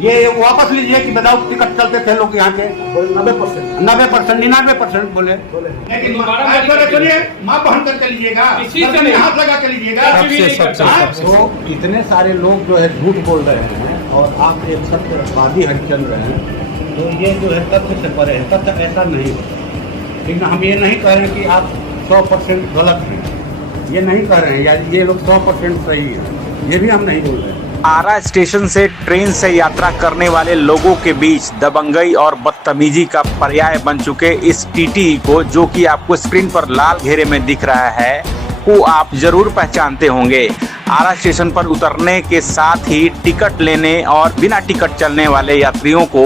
ये वापस लीजिए कि विदाउट टिकट चलते थे लोग यहाँ के 90%, 99% बोले। लेकिन सुनिए, माँ बहन कर चलीजिएगा, हाथ लगा कर लीजिएगा। तो इतने सारे लोग जो है झूठ बोल रहे हैं और आप एक सत्यवादी हरिचंद्र हैं, तो ये जो है तथ्य से परे है। तथ्य ऐसा नहीं है, लेकिन हम ये नहीं कह रहे हैं कि आप 100% गलत हैं, ये नहीं कह रहे हैं, या ये लोग 100% सही है, ये भी हम नहीं बोल रहे हैं। आरा स्टेशन से ट्रेन से यात्रा करने वाले लोगों के बीच दबंगई और बदतमीजी का पर्याय बन चुके इस टीटी को, जो कि आपको स्क्रीन पर लाल घेरे में दिख रहा है, को आप जरूर पहचानते होंगे। आरा स्टेशन पर उतरने के साथ ही टिकट लेने और बिना टिकट चलने वाले यात्रियों को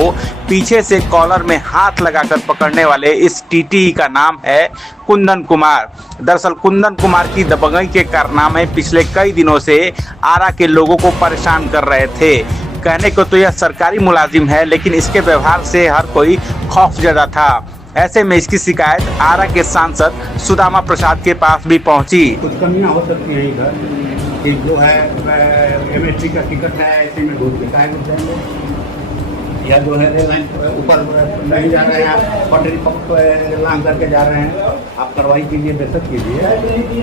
पीछे से कॉलर में हाथ लगाकर पकड़ने वाले इस टीटी का नाम है कुंदन कुमार। दरअसल कुंदन कुमार की दबंगई के कारनामे पिछले कई दिनों से आरा के लोगों को परेशान कर रहे थे। कहने को तो यह सरकारी मुलाजिम है, लेकिन इसके व्यवहार से हर कोई खौफजदा था। ऐसे में इसकी शिकायत आरा के सांसद सुदामा प्रसाद के पास भी पहुंची। कुछ कमियां हो सकती हैं इधर कि जो है एमएसटी का टिकट है, ऐसे में दूध के काहे मिल जाएंगे, या जो है रेललाइन ऊपर नहीं जा रहे हैं, पटरी लांग करके जा रहे हैं, आप कार्रवाई कीजिए, बेशक कीजिए,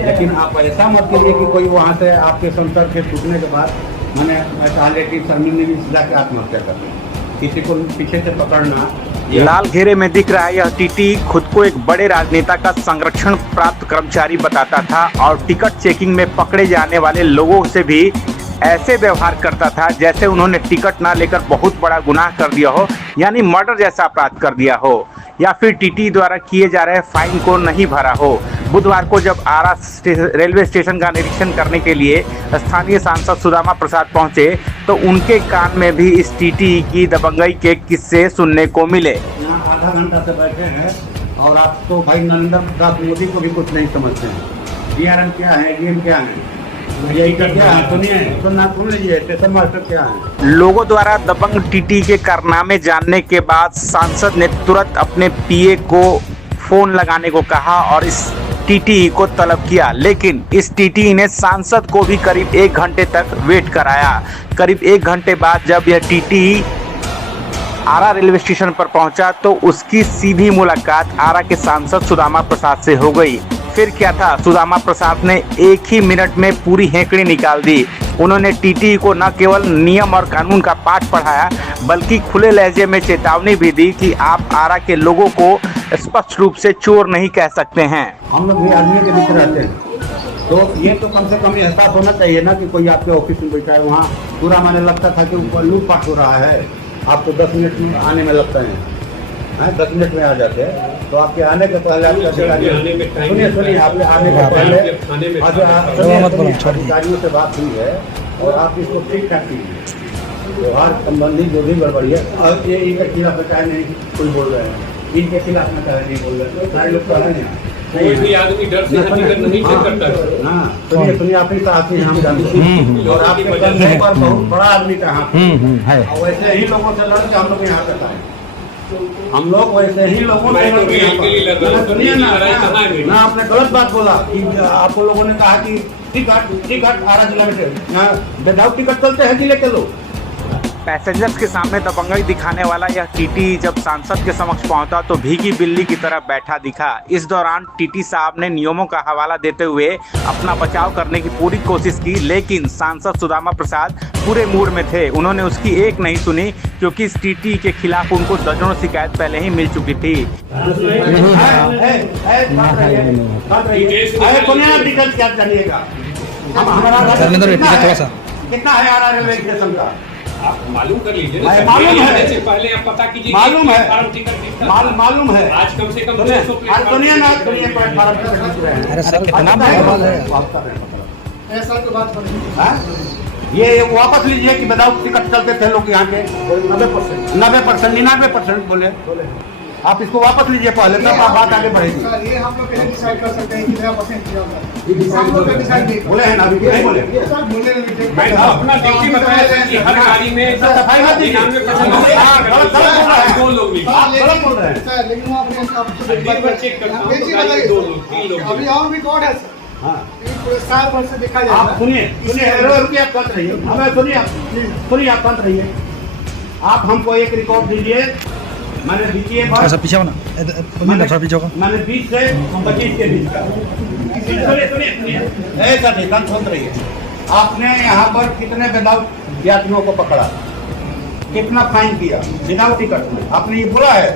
लेकिन आप ऐसा मत कीजिए कि कोई वहाँ से आपके संसद के छूटने के बाद मैंने चाहे कि शर्मिंदगी में जाके आत्महत्या कर ली, किसी को पीछे से पकड़ना। लाल घेरे में दिख रहा है यह टीटी खुद को एक बड़े राजनेता का संरक्षण प्राप्त कर्मचारी बताता था और टिकट चेकिंग में पकड़े जाने वाले लोगों से भी ऐसे व्यवहार करता था जैसे उन्होंने टिकट ना लेकर बहुत बड़ा गुनाह कर दिया हो, यानी मर्डर जैसा अपराध कर दिया हो, या फिर टीटी द्वारा किए जा रहे फाइन को नहीं भरा हो। बुधवार को जब आरा रेलवे स्टेशन का निरीक्षण करने के लिए स्थानीय सांसद सुदामा प्रसाद पहुंचे तो उनके कान में भी इस टीटी की दबंगई के किस्से सुनने को मिले। यहाँ आधा घंटा से बैठे हैं और आप तो भाई नरेंद्र दास मोदी को भी कुछ नहीं समझते हैं। डीआरएम क्या है, डीएम क्या है, लोगों द्वारा दबंग टीटी के कारनामे जानने के बाद सांसद ने तुरंत अपने पीए को फोन लगाने को कहा और इस टीटी को तलब किया, लेकिन इस टीटी ने सांसद को भी करीब 1 घंटे तक वेट कराया। करीब 1 घंटे बाद जब यह टीटी आरा रेलवे स्टेशन पर पहुंचा तो उसकी सीधी मुलाकात आरा के सांसद सुदामा प्रसाद से हो गई। फिर क्या था, सुदामा प्रसाद ने 1 ही मिनट में पूरी हेकड़ी निकाल दी। उन्होंने टीटी को न केवल नियम और कानून का पाठ पढ़ाया बल्कि खुले लहजे में चेतावनी भी दी कि आप आरा के लोगों को स्पष्ट रूप से चोर नहीं कह सकते हैं। हम लोग भी आदमी के बीच रहते हैं, तो ये तो कम से कम एहसास होना चाहिए ना कि कोई आपके ऑफिस में बैठा है, वहाँ पूरा मैंने लगता था कि ऊपर लूटपाट हो रहा है, आपको 10 मिनट में आने में लगता है, 10 मिनट में आ जाते हैं। तो आपके आने के पहले सुनिए आपके आने के पहले अधिकारियों से बात हुई है और आप इसको ठीक ठाक कीजिए। व्यवहार संबंधी जो भी गड़बड़ी है, और ये इनके खिलाफ चाहे नहीं कोई बोल रहे हैं, इनके खिलाफ में चाहे नहीं बोल रहे हैं, सारे लोग कह रहे हैं कोई भी आदमी डर से नहीं करता है। हाँ सुनिए आप ही साथी हैं, हम जानते हैं, और आपके कंधे पर बहुत बड़ा आदमी का हाथ है, और वैसे ही लोगों से लड़ के हम लोग यहाँ तक आए। हम लोग वैसे ही लोगों से सुनिए ना, आपने गलत बात बोला कि आपको लोगों ने कहा कि टिकट आरा जिला में यहाँ विदाउट टिकट चलते हैं जिले के लोग। पैसेंजर्स के सामने दबंगई दिखाने वाला यह टीटी जब सांसद के समक्ष पहुंचा तो भीगी बिल्ली की तरह बैठा दिखा। इस दौरान टीटी साहब ने नियमों का हवाला देते हुए अपना बचाव करने की पूरी कोशिश की, लेकिन सांसद सुदामा प्रसाद पूरे मूड में थे। उन्होंने उसकी एक नहीं सुनी क्योंकि इस टीटी के खिलाफ उनको दर्जनों शिकायत पहले ही मिल चुकी थी। कितना है आरा रेलवे स्टेशन का आप मालूम कर लीजिए, मालूम है से पहले आप पता कीजिए, मालूम है, मालूम है आज कम से कम 200 सुनिए ना, सुनिए अरे सर कितना बवाल है, ऐसा तो बात ये वापस लीजिए कि विदाउट टिकट चलते थे लोग यहाँ के 90%, 99% बोले। आप इसको वापस लीजिए पहले, तब आप बात आगे बढ़ेगी। सर ये हम लोग डिसाइड कर सकते हैं कि मेरा परसेंट किया होगा, बोले हैं ना, अभी नहीं बोले। सर बोलने में मैं अपना ड्यूटी बताया था कि हर गाड़ी में सफाई मत दीजिए, 2 लोग गलत बोल रहे हैं सर, लेकिन वो अपने चेक करता हूँ तो गाड़ी 2 लोग 3 लोग अभी और भी कौन है सर, हाँ पूरे साल भर से देखा जाए। आप सुनिए रुकिए, आप शांत रहिए, हमें सुनिए आप शांत रहिए। आप हमको एक रिकॉर्ड दीजिए, मैंने दीजिए ऐसा पीछे हो ना, थोड़ा पीछे होगा। मैंने 20 से 25 के बीच का। सुनिए ऐसा नहीं, कान खोल रही है। आपने यहाँ पर कितने विदाउट यात्रियों को पकड़ा, कितना फाइन किया विदाउट टिकट में? आपने ये बोला है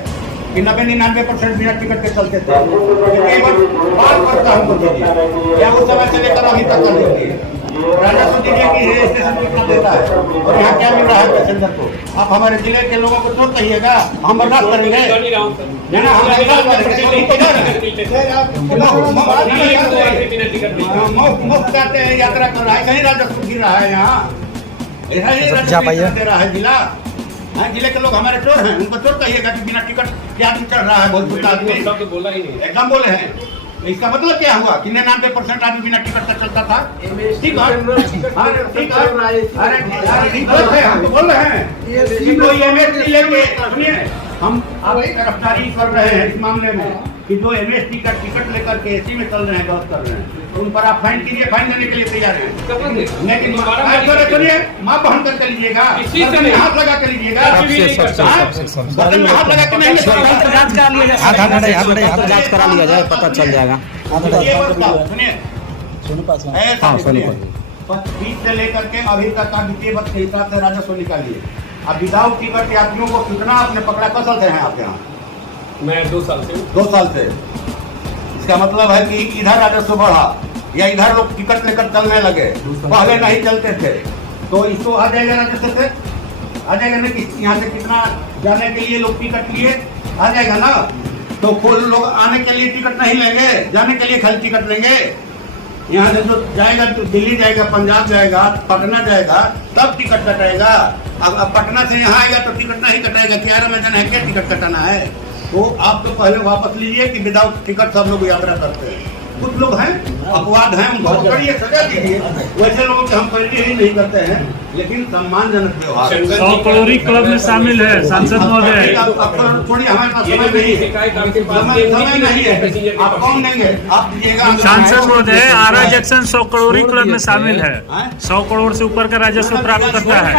कि 90-99% बिना टिकट के चलते थे। बात करता हूँ तो दीजिए, या उस समय से लेकर अभी तक कर दीजिए। राजस्व दीजिए कि स्टेशन कितना देता है और यहाँ क्या मिल रहा है पैसेंजर को। आप हमारे जिले के लोगों को चोट कहिएगा, हम बर्दाश्त करेंगे ना, हम मुफ्त जाते हैं, यात्रा कर रहा है, कहीं राजस्व गिर रहा है यहाँ, ऐसा ही राजस्व दे रहा है जिला। हाँ, जिले के लोग हमारे चोर हैं, उनको चोर कहिएगा कि बिना टिकट के आदमी चढ़ रहा है। बहुत आदमी बोला ही नहीं, एकदम बोले हैं। इसका मतलब क्या हुआ कि 99% आदमी बिना टिकट का चलता था। ठीक है, हम तो बोल रहे हैं कि कोई एमएसटी लेके, सुनिए हम आपकी गिरफ्तारी कर रहे हैं इस मामले में कि जो एमएसटी का टिकट लेकर के एसी में चल रहे हैं, गलत कर रहे हैं, तो उन पर आप फाइन कीजिए, फाइन देने के लिए तैयार हैं। लेकिन सुनिए, माँ बहन करके लीजिएगा, हाथ लगा के लीजिएगा, हाथ लगा के नहीं, जांच करा लिया जाए, पता चल जाएगा। सुनिए 20 से लेकर के अभी तक का द्वितीय वर्ष के हिसाब से राजस्व निकालिए। अब विदाउट टिकट यात्रियों को कितना आपने पकड़ा? कसल से हैं आप यहाँ? मैं 2 साल से 2 साल से। इसका मतलब है कि इधर राजस्व बढ़ा या इधर लोग टिकट लेकर चलने लगे, पहले नहीं चलते थे, तो इसको आ जाएगा राजस्व से, आ जाएगा ना कि यहाँ से कितना जाने के लिए लोग टिकट लिए, आ जाएगा ना। तो कोई लोग आने के लिए टिकट नहीं लेंगे, जाने के लिए खाली टिकट लेंगे। यहाँ से जो जाएगा तो दिल्ली जाएगा, पंजाब जाएगा, पटना जाएगा, तब टिकट कटाएगा। अब पटना से यहाँ आएगा तो टिकट नहीं कटाएगा, 11 में जाना है, क्या टिकट कटाना है? तो आप तो पहले वापस लीजिए कि विदाउट टिकट सब लोग यात्रा करते हैं। कुछ लोग हैं अपवाद हैं, उनको पकड़िए, सजा दीजिए। वैसे लोगों के हम पकड़िए ही नहीं करते हैं, लेकिन सम्मानजनक व्यवहार। 100 करोड़ी क्लब में शामिल है सांसद महोदय। थोड़ी हमारे पास समय नहीं है, आप कौन देंगे? आप दीजिएगा। सांसद महोदय, आरा जंक्शन 100 करोड़ी क्लब में शामिल है, 100 करोड़ से ऊपर का राजस्व प्राप्त करता है।